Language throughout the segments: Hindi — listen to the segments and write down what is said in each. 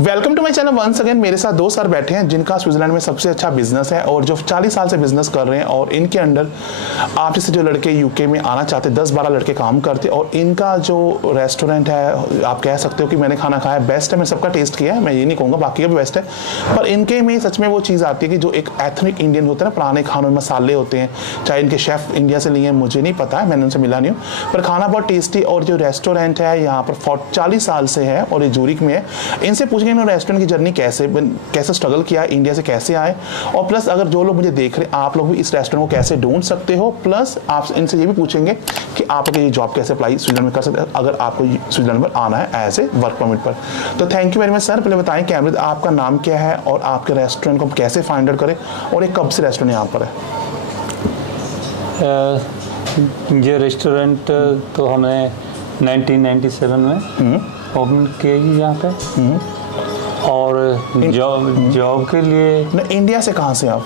Welcome to my channel once again. मेरे साथ दो सर बैठे हैं जिनका स्विट्जरलैंड में सबसे अच्छा बिजनेस है और जो 40 साल से बिजनेस कर रहे हैं और इनके अंडर आप जैसे जो लड़के यूके में आना चाहते 10-12 लड़के काम करते और इनका जो रेस्टोरेंट है आप कह सकते हो कि मैंने खाना खाया बेस्ट है। मैं सबका टेस्ट किया है, मैं ये नहीं कहूँगा बाकी का भी बेस्ट है, पर इनके में सच में वो चीज़ आती है कि जो एक एथनिक इंडियन होता है ना, पुराने खानों में मसाले होते हैं, चाहे इनके शेफ़ इंडिया से लिए हैं मुझे नहीं पता है, मैंने उनसे मिला नहीं हूँ, पर खाना बहुत टेस्टी। और जो रेस्टोरेंट है यहाँ पर 40 साल से है और ये जूरिक में है। इनसे पूछेंगे इन्होंने रेस्टोरेंट की जर्नी कैसे स्ट्रगल किया, इंडिया से कैसे आए, और प्लस अगर जो लोग मुझे देख रहे हैं आप लोग भी इस रेस्टोरेंट को कैसे ढूंढ सकते हो, प्लस आप इनसे ये भी पूछेंगे कि आप ये जॉब कैसे अप्लाई स्विट्जरलैंड में कर सकते हैं अगर आपको स्विट्जरलैंड पर आना है एज ए वर्क परमिट पर। तो thank you very much sir. पहले बताएं कैमरे आपका नाम क्या है और आपके रेस्टोरेंट को कैसे फाइंड आउट करें और एक कब से रेस्टोरेंट यहाँ पर है? ये रेस्टोरेंट तो हमने 1997 में ओपन किया जी यहाँ पे। और जॉब के लिए इंडिया से कहाँ से आप?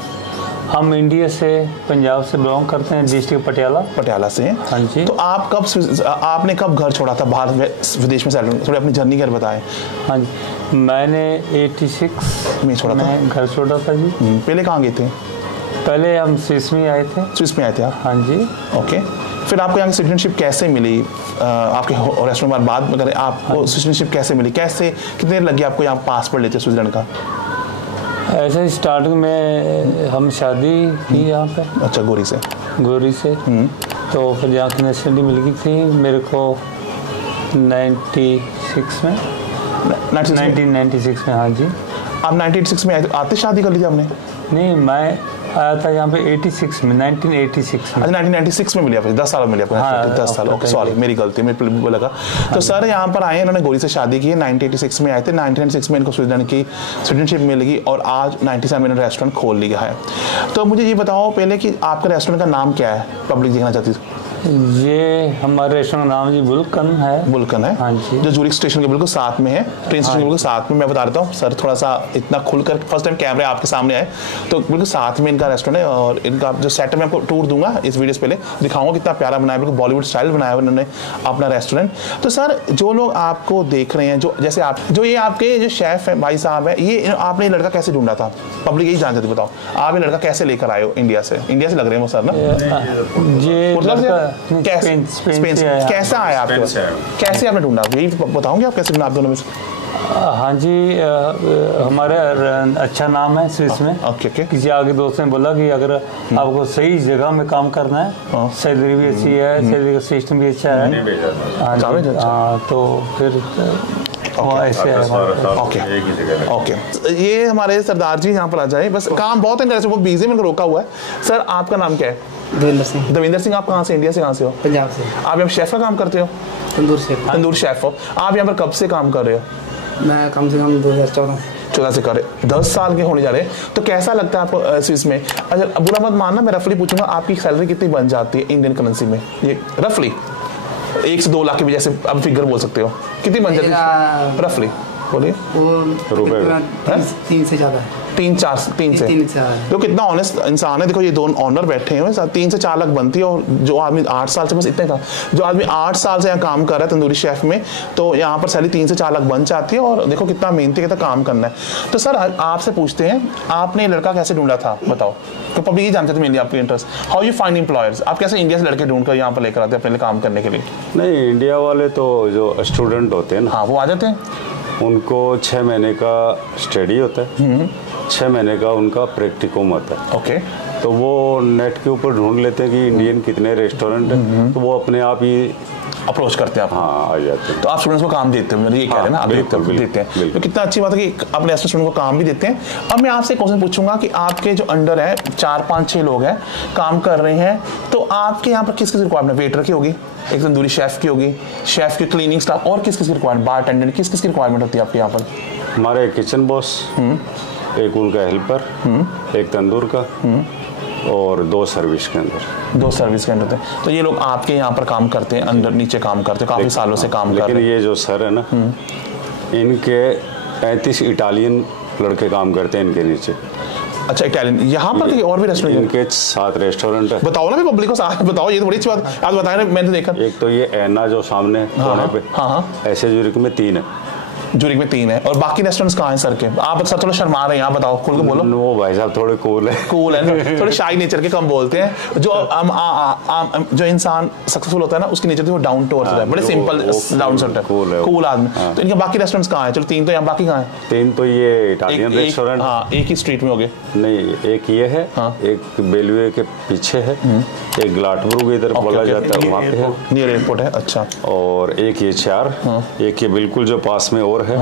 हम इंडिया से पंजाब से बिलोंग करते हैं, डिस्ट्रिक्ट पटियाला से। हाँ जी। तो आप आपने कब घर छोड़ा था, बाहर विदेश में सेटल? थोड़ी अपनी जर्नी कर बताएं। हाँ जी, मैंने 86 में छोड़ा था, घर छोड़ा था जी। पहले कहाँ गए थे? पहले हम स्विस में आए थे। स्विस में आए थे आप? हाँ जी। ओके, फिर आपको यहाँ की सिटीजनशिप कैसे मिली? आपके रेस्टोरेंट में बात करें, आपको सिटीजनशिप कैसे मिली, कैसे कितने देर लगी आपको यहाँ पासपोर्ट लेते स्विट्जरलैंड का? ऐसे स्टार्टिंग में हम शादी की यहाँ पे। अच्छा, गोरी से? तो फिर यहाँ की नेशनलिटी मिल गई थी मेरे को 1996 में। हाँ जी। आप 1986 में आते शादी कर ली थी आपने? नहीं, मैं आया था यहाँ पे 86 में, 1986 में। 1996 में मिली आपको? 10 साल मिली आपको? हाँ, 10 साल। ओके, सॉरी मेरी गलती, मेरे को लगा। तो सर यहाँ पर आए, इन्होंने गोरी से शादी की है, 1986 में आए थे। 1996 में इनको स्विट्जरलैंड की सिटीजनशिप मिल गई और आज 97 में इन्होंने रेस्टोरेंट खोल लिया है। तो मुझे ये बताओ पहले कि आपका रेस्टोरेंट का नाम क्या है, पब्लिक देखना चाहती है? ये हमारे रेस्टोरेंट का नाम जी बुल्कन है। हाँ जी, जो जूरिक स्टेशन के बिल्कुल साथ में है, ट्रेन स्टेशन के बिल्कुल साथ में। मैं बता देता हूँ सर, थोड़ा सा इतना खुलकर फर्स्ट टाइम कैमरे आपके सामने आए तो बिल्कुल साथ में इनका रेस्टोरेंट है। और इनका जो सेटअप मैं आपको टूर दूंगा इस वीडियो से पहले दिखाऊंगा कितना प्यारा बनाया, बिल्कुल बॉलीवुड स्टाइल बनाया हुआ इन्होंने अपना रेस्टोरेंट। तो सर जो लोग आपको देख रहे हैं, जो जैसे आप जो ये आपके जो शेफ है भाई साहब है, ये आपने लड़का कैसे ढूंढा था? पब्लिक यही जानते थे, बताओ आप ये लड़का कैसे लेकर आए हो इंडिया से? इंडिया से लग रहे हैं वो सर ना? ये स्पेन से कैसा आया आपके पास? कैसे आपने ढूंढा, यही बताओगे आप कैसे ढूंढा आप दोनों में से? हाँ जी, हमारा अच्छा नाम है स्विस में। ओके। किसी आगे दोस्त ने बोला कि अगर आपको सही जगह में काम करना है, सैलरी भी अच्छी है, सैलरी का सिस्टम भी अच्छा है। हाँ, तो फिर ओके। ये हमारे सरदार जी यहाँ पर आ जाए, बस काम बहुत है, वो बिजी में रोका हुआ है। सर आपका नाम क्या है? देवेंद्र सिंह। आप कहाँ से, इंडिया से कहाँ से हो? पंजाब से। आप यहाँ शेफ का काम करते हो? तंदूर शेफ हो। आप यहाँ पर कब से काम कर रहे हो? मैं कम से कम 2014 से कर रहे, 10 साल के होने जा रहे हैं। तो कैसा लगता है आपको स्विस में? अच्छा बुरा मत मानना, मैं रफली पूछूंगा, आपकी सैलरी कितनी बन जाती है इंडियन करेंसी में? ये रफली 1 से 2 लाख के भी, जैसे अब फिगर बोल सकते हो, कितनी बन जाती है रफली? बोलिए। रुपए 3 से ज़्यादा, 3 से। तो कितना ऑनेस्ट इंसान है। देखो ये दोनों ऑनर बैठे हैं, 3 से 4 लाख बनती है। और जो आदमी 8 साल से, बस इतना था, जो आदमी 8 साल से यहाँ काम कर रहा है तंदूरी शेफ में, तो यहाँ पर सैलरी 3 से 4 लाख बन जाती है। और देखो कितना मेहनती, कितना काम करना है। तो सर आपसे पूछते हैं, आपने लड़का कैसे ढूंढा था, बताओ? तो पब्लिक ये जानते थे मेनली आपकी interest, how you find employers? आप कैसे इंडिया से लड़के ढूंढ कर यहाँ पर लेकर आते हैं अपने काम करने के लिए? नहीं, इंडिया वाले तो जो स्टूडेंट होते हैं ना, हाँ वो आ जाते हैं, उनको 6 महीने का स्टडी होता है, 6 महीने का उनका प्रैक्टिकम होता है। ओके। तो वो नेट के ऊपर ढूंढ लेते हैं कि इंडियन कितने रेस्टोरेंट हैं, तो वो अपने आप ही अप्रोच करते हैं आप? हाँ, आ जाते हैं। तो आप स्टूडेंट्स को काम देते हैं, ये कह रहे हैं ना? आप देते हैं, तो कितना अच्छी बात है कि अपने स्टूडेंट को काम भी देते हैं। अब मैं आपसे क्वेश्चन पूछूंगा कि आपके जो अंडर है 4, 5, 6 लोग हैं काम कर रहे हैं, तो आपके यहाँ पर किस किस रिक्वायरमेंट? वेटर की होगी, एक तंदूरी शेफ की होगी, शेफ की, क्लीनिंग स्टाफ, और किस किस की रिक्वायरमेंट? बार टेंडेंट, किस किस की रिक्वायरमेंट होती है आपके यहाँ पर? हमारे किचन बॉस, एक उनका हेल्पर, एक तंदूर का, और 2 सर्विस के अंदर। 2 सर्विस के अंदर होते हैं। तो ये लोग आपके यहाँ पर काम करते हैं, अंदर नीचे काम करते हैं, काफ़ी सालों से काम करते हैं। लेकिन ये जो सर है ना, इनके 35 इटालियन लड़के काम करते हैं इनके नीचे। अच्छा, इटालियन यहाँ पर और भी रेस्टोरेंट? इनके 7 रेस्टोरेंट है। बताओ ना पब्लिक को, बताओ, ये तो बड़ी अच्छी बात आप बताए ना, मैंने देखा। एक तो ये एना जो सामने कोने पे, ऐसे जूरिक में 3 है। जूरिक में 3 है। और बाकी रेस्टोरेंट्स कहाँ हैं सर के? आप सर थोड़ा शर्मा रहे हैं, आप बताओ, खुल के बोलो। वो भाई साहब थोड़े कूल है। कूल है ना, थोड़े शाई नेचर के कम बोलते हैं। जो इंसान सक्सेसफुल होता है ना, उसके नेचर वो डाउन टू अर्थ होता है, बड़े simple down to earth cool आदमी। तो इनके बाकी रेस्टोरेंट्स कहाँ हैं? चलो 3 तो यहाँ, बाकी कहाँ हैं? 3 तो ये इटालियन रेस्टोरेंट, हाँ एक ही स्ट्रीट में हो गए। नहीं, एक ये है, एक बेलवे के पीछे है, एक ग्लाटब्रू के इधर बोला जाता है, वहाँ पे है, नियर एयरपोर्ट है। अच्छा। और एक ये 4, एक ये बिल्कुल जो पास में और है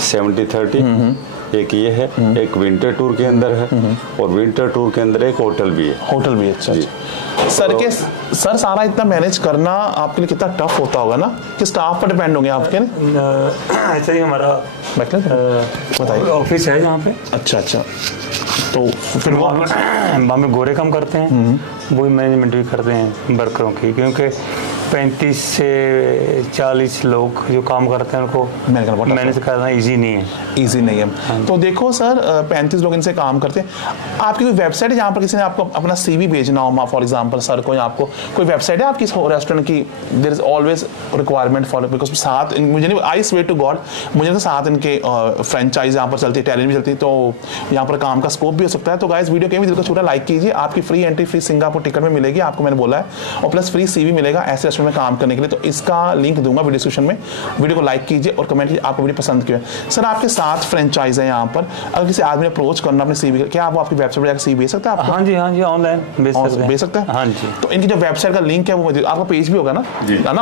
70-30, एक ये है, एक विंटर टूर के अंदर है, और विंटर टूर के अंदर एक होटल भी है। होटल भी। अच्छा सर सारा इतना मैनेज करना आपके लिए कितना टफ होता होगा ना, कि स्टाफ पर डिपेंड होंगे आपके? ऐसा ही हमारा बताइए ऑफिस है जहाँ पे। अच्छा। तो फिर वहाँ में गोरे काम करते हैं, वही मैनेजमेंट भी करते हैं वर्करों की, क्योंकि 35 से 40 लोग जो काम करते हैं उनको मैनेज करना इजी नहीं है। तो देखो सर, 35 लोग इनसे काम करते हैं। आपकी कोई वेबसाइट है जहाँ पर किसी ने आपको अपना CV भेजना हो, फॉर एग्जांपल सर को, या आपको कोई वेबसाइट है आपकी रेस्टोरेंट की? There is always requirement for, because साथ मुझे नहीं, आई स्वेयर टू गॉड, मुझे तो साथ इनके फ्रेंचाइज यहाँ पर चलती है, टैलेंट भी चलती है, तो यहाँ पर काम का स्कोप भी हो सकता है। तो गाइस, वीडियो के भी दिल को छोटा लाइक कीजिए, आपकी free entry free Singapore ticket में मिलेगी आपको, मैंने बोला है, और प्लस फ्री CV मिलेगा ऐसे में काम करने के लिए। तो इसका लिंक दूंगा वीडियो डिस्क्रिप्शन में। वीडियो को लाइक कीजिए और कमेंट कीजिए आपको वीडियो पसंद क्यों है। सर आपके 7 फ्रेंचाइज है यहाँ पर, अगर किसी आदमी ने अप्रोच करना अपने CV, क्या आप आपकी वेबसाइट पर जाकर CV भेज सकते हैं? हाँ जी, ऑनलाइन भेज सकते हैं। हाँ जी। तो इनकी जो वेबसाइट का लिंक है वो आपका पेज भी होगा ना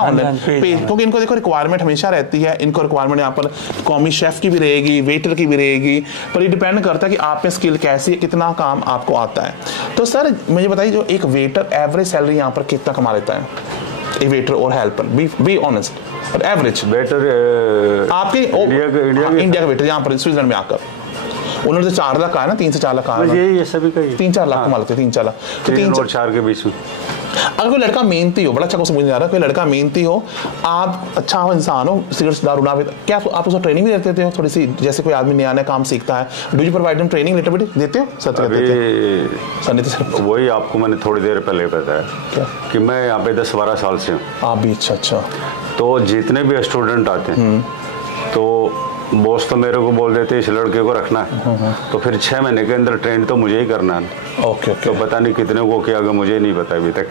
ऑनलाइन पेज, क्योंकि इनको देखो रिक्वायरमेंट हमेशा रहती है। इनको रिक्वायरमेंट यहाँ पर कॉमी शेफ की भी रहेगी, वेटर की भी रहेगी, पर ये डिपेंड करता है कि आप में स्किल कैसी है, कितना काम आपको आता है। तो सर मुझे बताइए, जो एक वेटर एवरेज सैलरी यहाँ पर कितना कमा लेता है? एक वेटर और helper, be honest, but average waiter आपके इंडिया का वेटर यहाँ पर स्विट्जरलैंड में आकर, उन्होंने तो 4 लाख का है ना, 3 से 4 लाख का है, ये सभी का 3-4 लाख कमा लेते हैं, 3-4 लाख। तो 3 और 4 के बीच में अगर कोई लड़का मेहनती हो, बड़ा अच्छा को समझ नहीं आ रहा, कोई लड़का मेहनती हो, आप अच्छा हो, इंसान हो, सिगरेट दारू ना, क्या आप उसको ट्रेनिंग भी देते हो थोड़ी सी? जैसे कोई आदमी नया नया काम सीखता है, do you provide him training little bit? देते हो सर? सर वही आपको मैंने थोड़ी देर पहले बताया कि मैं यहाँ पे 10-12 साल से हूँ। आप भी? अच्छा। तो जितने भी स्टूडेंट आते हैं, तो बॉस तो मेरे को बोल देते इस लड़के को रखना है, तो फिर 6 महीने के अंदर ट्रेन तो मुझे ही करना है। ओके। तो पता नहीं कितने को किया, मुझे नहीं पता अभी तक।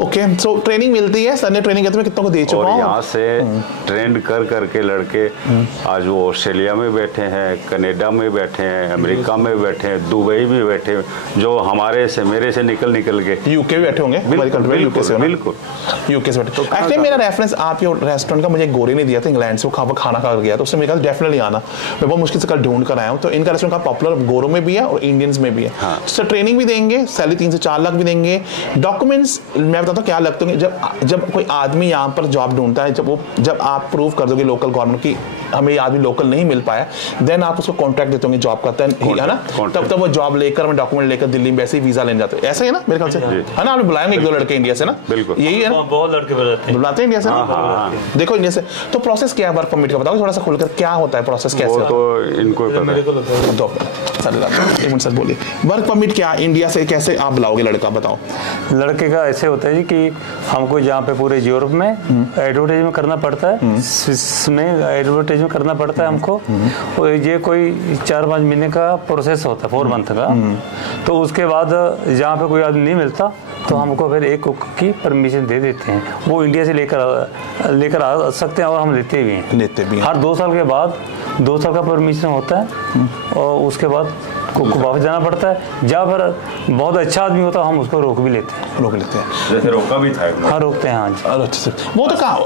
ओके, सो ट्रेनिंग मिलती है, सर ने ट्रेनिंग करते हुए कितनों को दे चुका हूं। और यहाँ से ट्रेंड कर करके लड़के आज वो ऑस्ट्रेलिया में बैठे हैं, कनाडा में बैठे हैं, अमेरिका में बैठे हैं, दुबई में बैठे हैं, जो हमारे से मेरे से निकल के यूके भी बैठे होंगे। बिल्कुल यूके से बैठे। एक्चुअली मेरा रेफरेंस आपके रेस्टोरेंट का मुझे एक गोरे ने दिया था इंग्लैंड से, वो खाना खा गया, तो उससे मेरे ख्याल डेफिनेटली आना, मैं बहुत मुश्किल से कल ढूंढ कर आया हूँ। तो इनका रेस्टोरेंट का पॉपुलर गोरों में भी है और इंडियंस में भी है। सर ट्रेनिंग भी देंगे, सैलरी 3 से 4 लाख भी देंगे। डॉक्यूमेंट्स मैं बताता हूँ क्या लगते हैं, जब कोई आदमी यहाँ पर जॉब ढूंढता है, जब आप प्रूव कर दोगे लोकल गवर्नमेंट की हमें ये आदमी लोकल नहीं मिल पाया, देन आप उसको कॉन्ट्रैक्ट देते होंगे जॉब का, है ना, तब वो जॉब लेकर मैं डॉक्यूमेंट लेकर दिल्ली में वैसे ही वीजा लेने जाते हैं, ऐसा ही है ना मेरे ख्याल से, है ना? आप बुलाएंगे 1-2 लड़के इंडिया से ना? बिल्कुल, यही है ना, बहुत लड़के बुलाते हैं इंडिया से। देखो इंडिया से तो प्रोसेस क्या है वर्क परमिट का, बताओ थोड़ा सा खुलकर, क्या होता है प्रोसेस, कैसे? वो तो इनको एक मिनट सर बोलिए, वर्क परमिट क्या इंडिया से कैसे आप बुलाओगे लड़का, बताओ। लड़के का ऐसे होता है जी कि हमको जहाँ पे पूरे यूरोप में एडवर्टाइजमेंट करना पड़ता है, इसमें एडवर्टाइजमेंट करना पड़ता है हमको, और ये कोई 4-5 महीने का प्रोसेस होता है, 4 मंथ का। तो उसके बाद जहाँ पे कोई आदमी नहीं मिलता तो हमको फिर एक कुक की परमिशन दे देते हैं, वो इंडिया से लेकर आ सकते हैं, और हम लेते भी हैं। हर 2 साल के बाद 2 साल का परमिशन होता है, और उसके बाद कुक को वापस जाना पड़ता है। जहाँ पर बहुत अच्छा आदमी होता है हम उसको रोक भी लेते हैं। जैसे रोका भी था। हाँ रोकते हैं। हाँ जी, अच्छा वो तो कहाँ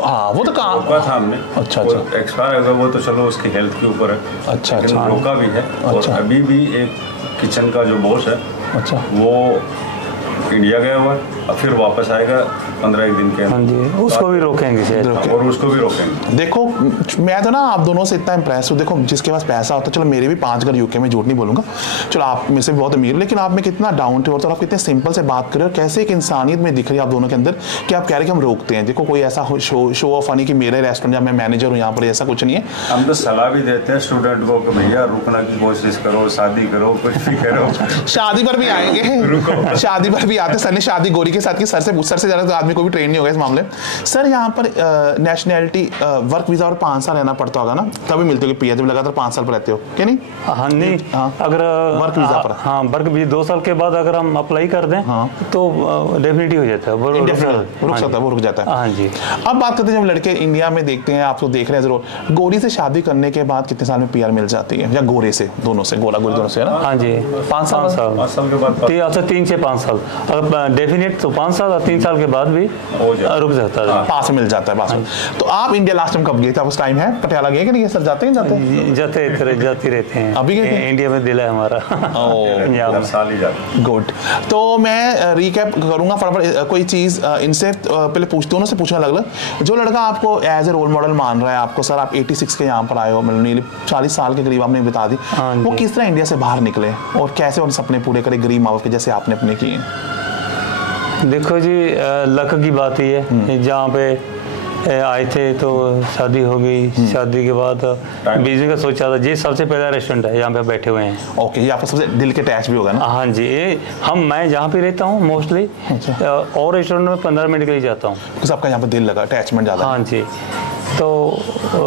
रोका था हमने। अच्छा एक्सपायर होगा वो तो चलो उसकी हेल्थ के ऊपर है। अच्छा रोका भी है। और अभी भी एक किचन का जो बॉस है, अच्छा वो इंडिया गया हुआ और फिर वापस आएगा 15 दिन के अंदर, उसको भी रोकेंगे और उसको भी रोकेंगे। देखो मैं तो ना आप दोनों से इतना इंप्रेस हूँ, देखो जिसके पास पैसा होता है, चलो मेरे भी 5 घर यूके में, झूठ नहीं बोलूँगा, चलो आप में से भी बहुत अमीर, लेकिन आप में कितना डाउन टू अर्थ और आप कितने सिंपल से बात कर रहे हो, कैसे एक इंसानियत में दिख रही है आप दोनों के अंदर कि आप कह रहे कि हम रोकते हैं। देखो कोई ऐसा शो ऑफ नहीं कि मेरे रेस्टोरेंट या मैं मैनेजर हूँ यहाँ पर, ऐसा कुछ नहीं है। हम तो सलाह भी देते हैं स्टूडेंट को कि भैया रुकना की कोशिश करो, शादी करो, कुछ भी करो। शादी पर भी आएंगे, शादी पर भी आते, सर ने शादी गोरी के साथ कि सर से ज़्यादा तो आदमी को भी ट्रेन नहीं होगा इस मामले। सर यहाँ पर नेशनैलिटी वर्क वीज़ा और 5 साल रहना पड़ता होगा ना, तभी मिलती होगी पीआर, जब लगातार 5 साल पर रहते हो क्या नहीं? हाँ नहीं, अगर वर्क वीज़ा पर, हाँ वर्क वीज़ा 2 साल के बाद अगर हम अप्लाई कर दें तो डेफिनेटली हो जाता है, रुक सकता है, वो रुक जाता है। हाँ जी। अब बात करते हैं जब लड़के इंडिया में देखते हैं, आपको देख रहे हैं जरूर, गोरी से शादी करने के बाद कितने साल में पीआर मिल जाती है, या गोरे से, दोनों से, गोरा गोरी दोनों से, है ना? हाँ जी, 5 साल के बाद 3 से 5 साल, अगर डेफिनेट तो 5 साल और 3 साल के बाद भी रुक जाता है, पास में मिल जाता है, पास में। तो आप इंडिया लास्ट टाइम कब गए थे, आपको टाइम है, पटियाला गए कि नहीं सर? जाते रहते हैं। अभी गए इंडिया में दिल है हमारा। गुड। तो मैं रिकैप करूंगा फटाफट कोई चीज इनसे पहले दोनों से पूछने लग, जो लड़का आपको एज ए रोल मॉडल मान रहा है आपको, सर आप 86 के यहाँ पर आए हो, मतलब 40 साल के करीब आपने बता दी, वो किस तरह इंडिया से बाहर निकले और कैसे उन सपने पूरे करे गरीब माँ बाप के जैसे आपने अपने किए? देखो जी, लक की बात ही है, जहाँ पे आए थे तो शादी हो गई, शादी के बाद बिजनेस का सोचा था जी, सबसे पहला रेस्टोरेंट है यहाँ पे बैठे हुए हैं। ओके, ये आपका सबसे दिल के अटैच भी होगा ना? हाँ जी, ये मैं जहाँ पे रहता हूँ मोस्टली, और रेस्टोरेंट में 15 मिनट के लिए जाता हूँ, तो आपका यहाँ पे दिल लगा, अटैचमेंट ज़्यादा? हाँ जी। तो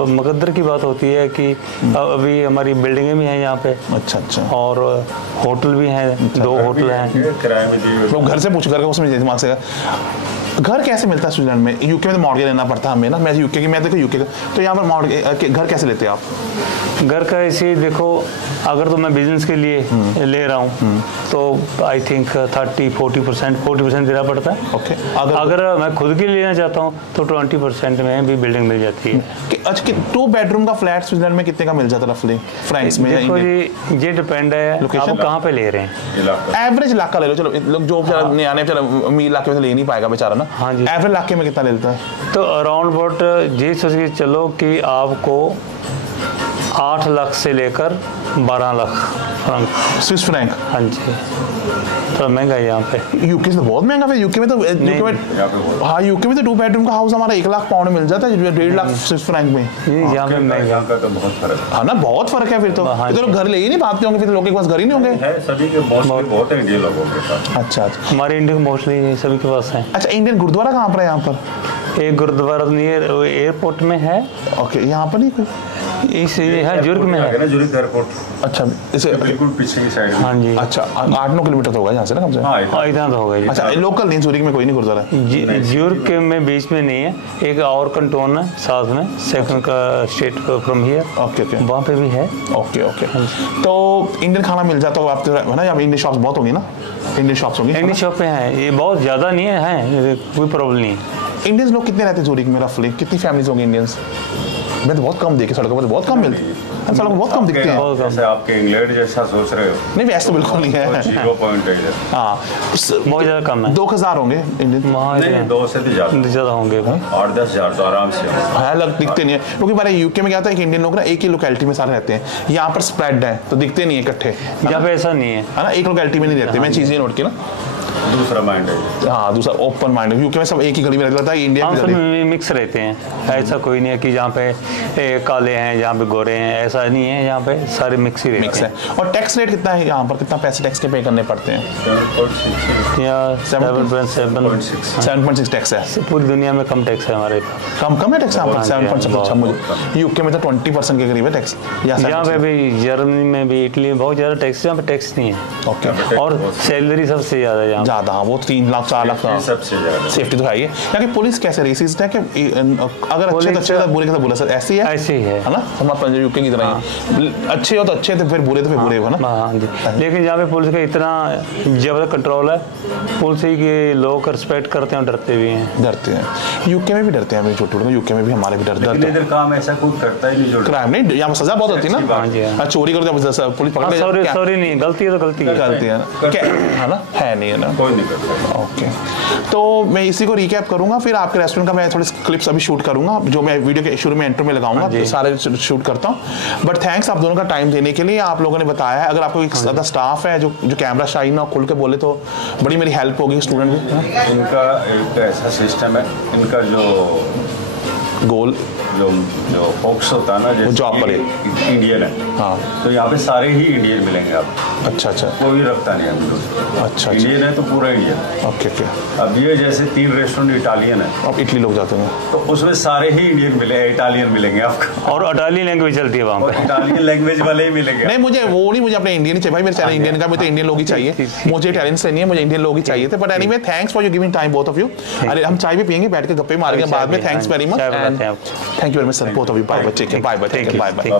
मुकद्दर की बात होती है कि अभी हमारी बिल्डिंगें भी हैं यहाँ पे। अच्छा। और होटल भी हैं, 2 होटल हैं, किराए में। तो घर से पूछ करके उसमें दिमाग से घर कैसे मिलता है स्विट्जरलैंड में? यूके में तो मॉर्गेज लेना पड़ता है हमें ना, मैं देखो यूके का, तो यहाँ पर मॉर्गेज घर कैसे लेते हैं आप? घर का ऐसे देखो, अगर तो मैं बिजनेस के लिए ले रहा हूँ तो आई थिंक 40% देना पड़ता है। ओके। अगर मैं खुद के लिए लेना चाहता हूँ तो 20% में भी बिल्डिंग मिल जाती है। अच्छा, 2 बेडरूम का फ्लैट स्विट्जरलैंड में कितने का मिल जाता है रफली फ्रैंक्स में? देखो जी, ये डिपेंड है आप कहाँ पे ले रहे हैं। एवरेज इलाका ले लो, चलो लोग जो नहीं आने अमीर इलाके में ले नहीं पाएगा बेचारा ना। हाँ जी। एवरेज इलाके में कितना लेता है? तो अराउंड अबाउट ये सोच के चलो कि आपको 8 लाख से लेकर 12 लाख फ्रैंक, स्विस फ्रैंक। हाँ जी, तो महंगा है यहाँ पे। यूके से तो बहुत महंगा है। यूके में तो हाँ, यूके में तो 2 बेडरूम का हाउस हमारा 1 लाख पाउंड मिल जाता है, 1.5 लाख स्विस फ्रैंक में। यहाँ पे महंगा तो बहुत फर्क है। हाँ ना, बहुत फर्क है फिर तो। लोग घर ले ही नहीं पाते होंगे, फिर लोगों के पास घर ही नहीं होंगे। सभी के बहुत है इंडियन लोगों के पास। अच्छा, हमारे इंडियन मोस्टली सभी के पास है। अच्छा, इंडियन गुरुद्वारा कहाँ पर है यहाँ पर? एक गुरुद्वारा नियर एयरपोर्ट में है। ओके, यहाँ पर नहीं कोई? इस यहाँ जुर्ग में है, जुर्ग एयरपोर्ट। अच्छा, इसे बिल्कुल पीछे की साइड। हाँ जी। अच्छा, 8-9 किलोमीटर तो होगा यहाँ से ना कम से? हाँ, इतना तो होगा। अच्छा, लोकल नहीं, जुर्ग में कोई नहीं गुरुद्वारा? जुर्ग में बीच में नहीं है, एक और कंटोन है साथ में, सेकंड का स्टेट फ्रॉम हियर। ओके, वहाँ पे भी है। ओके। तो इंडियन खाना मिल जाता होगा आप तो, है ना? यहाँ इंडियन शॉप्स बहुत होंगी ना? इंडियन शॉप्स होंगी? इंडियन शॉप पे है, ये बहुत ज़्यादा नहीं है, कोई प्रॉब्लम नहीं है। इंडियंस लोग कितने रहते हैं जुरिक में रफली? कितनी फैमिलीज होंगी इंडियंस? मैं तो बहुत कम देखे सड़कों पर, बहुत कम मिलती है सड़कों पर, बहुत कम दिखते हैं। जैसे आपके इंग्लैंड जैसा सोच रहे हो? नहीं, वैसे तो बिल्कुल नहीं है। 0.8 है। हाँ, बहुत ज़्यादा कम है। 2000 होंगे इंडियन? 2 से भी ज़्यादा होंगे, 8-10 हज़ार तो आराम से है। लग दिखते नहीं है, क्योंकि हमारे यूके में क्या होता है कि इंडियन लोग ना एक ही लोकेलिटी में सारे रहते हैं। यहाँ पर स्प्रेड है तो दिखते नहीं है इकट्ठे। यहाँ पे ऐसा नहीं है ना, एक लोकेलिटी में नहीं रहते। मैं चीज़ें नोट की ना, दूसरा माइंड है। हाँ, दूसरा ओपन माइंड है। यूके में सब एक ही गली में रहता है, इंडिया में सब मिक्स रहते हैं। ऐसा कोई नहीं है कि जहाँ पे काले हैं, जहाँ पे गोरे हैं, ऐसा नहीं है। यहाँ पे सारे मिक्स ही रहते हैं। और टैक्स रेट कितना है यहाँ पर? कितना पैसे टैक्स के पे करने पड़ते हैं? 7.6 टैक्स है। पूरी दुनिया में कम टैक्स है हमारे। कम है टैक्स यहाँ पर? 7.6। अच्छा, मुझे यूके में तो 20% के करीब है टैक्स। यहाँ पे भी, जर्मनी में भी, इटली में बहुत ज़्यादा टैक्स, यहाँ पे टैक्स नहीं है। ओके। और सैलरी सबसे ज़्यादा है यहाँ। हाँ, वो 3 लाख 4 लाख सबसे ज़्यादा सेफ्टी तो है। यहाँ की पुलिस कैसे रेसिस्ट है कि अगर अच्छे तो अच्छे, बुरे के बुरा? सर ऐसी है, ऐसे ही है ना? हमारे पंजाब यूके की तरह अच्छे हो तो अच्छे, तो फिर बुरे तो फिर बुरे हो ना। हाँ जी। लेकिन यहाँ पे पुलिस का इतना जबरदस्त कंट्रोल है, पुलिस ही के लोग रिस्पेक्ट करते हैं और डरते भी हैं। यूके में भी डरते हैं, छोटे यूके में भी हमारे भी डरते हैं। इधर काम ऐसा कोई करता ही नहीं जो क्राइम नहीं, यहाँ सजा बहुत होती है ना। चोरी करते हैं पुलिस पकड़ ले, सॉरी नहीं, गलती है तो गलती है ना, है नहीं है ना, कोई नहीं करता। ओके। तो मैं इसी को रिकैप करूंगा, फिर आपके रेस्टोरेंट का मैं थोड़े क्लिप्स अभी शूट करूंगा, जो मैं वीडियो के शुरू में इंट्रो में लगाऊंगा, तो सारे शूट करता हूं। बट थैंक्स आप दोनों का टाइम देने के लिए। आप लोगों ने बताया है, अगर आपको एक ज़्यादा स्टाफ है जो कैमरा शाई ना खुल के बोले तो बड़ी मेरी हेल्प होगी स्टूडेंट भी। इनका एक ऐसा सिस्टम है, इनका जो जो फॉक्स होता है ना, जैसे जॉब पर इंडियन है, हाँ, तो यहाँ पे सारे ही इंडियन मिलेंगे आपको। अच्छा अच्छा, कोई रखता नहीं है। अच्छा, इंडियन है तो पूरा इंडियन। Okay okay. अब ये जैसे 3 रेस्टोरेंट इटालियन है, अब इटली लोग जाते हैं तो उसमें सारे ही इंडियन इटालियन मिलेंगे आपको, और इटालियन लैंग्वेज चलती है वहाँ पर, इटालियन लैंग्वेज वाले ही मिलेंगे। नहीं मुझे वो नहीं, मुझे अपने इंडियन ही चाहिए भाई, मेरे चैनल इंडियन का, मुझे तो इंडियन लोग ही चाहिए, मुझे इटालियन से नहीं है, मुझे इंडियन लोग ही चाहिए थे। But anyway thanks for you giving time both of you. अरे हम चाय भी पियेंगे, बैठ के गप्पे मारेंगे बाद में। Thanks very much, thank you very much sir, both of you. Bye bye, take care, bye bye, bye bye.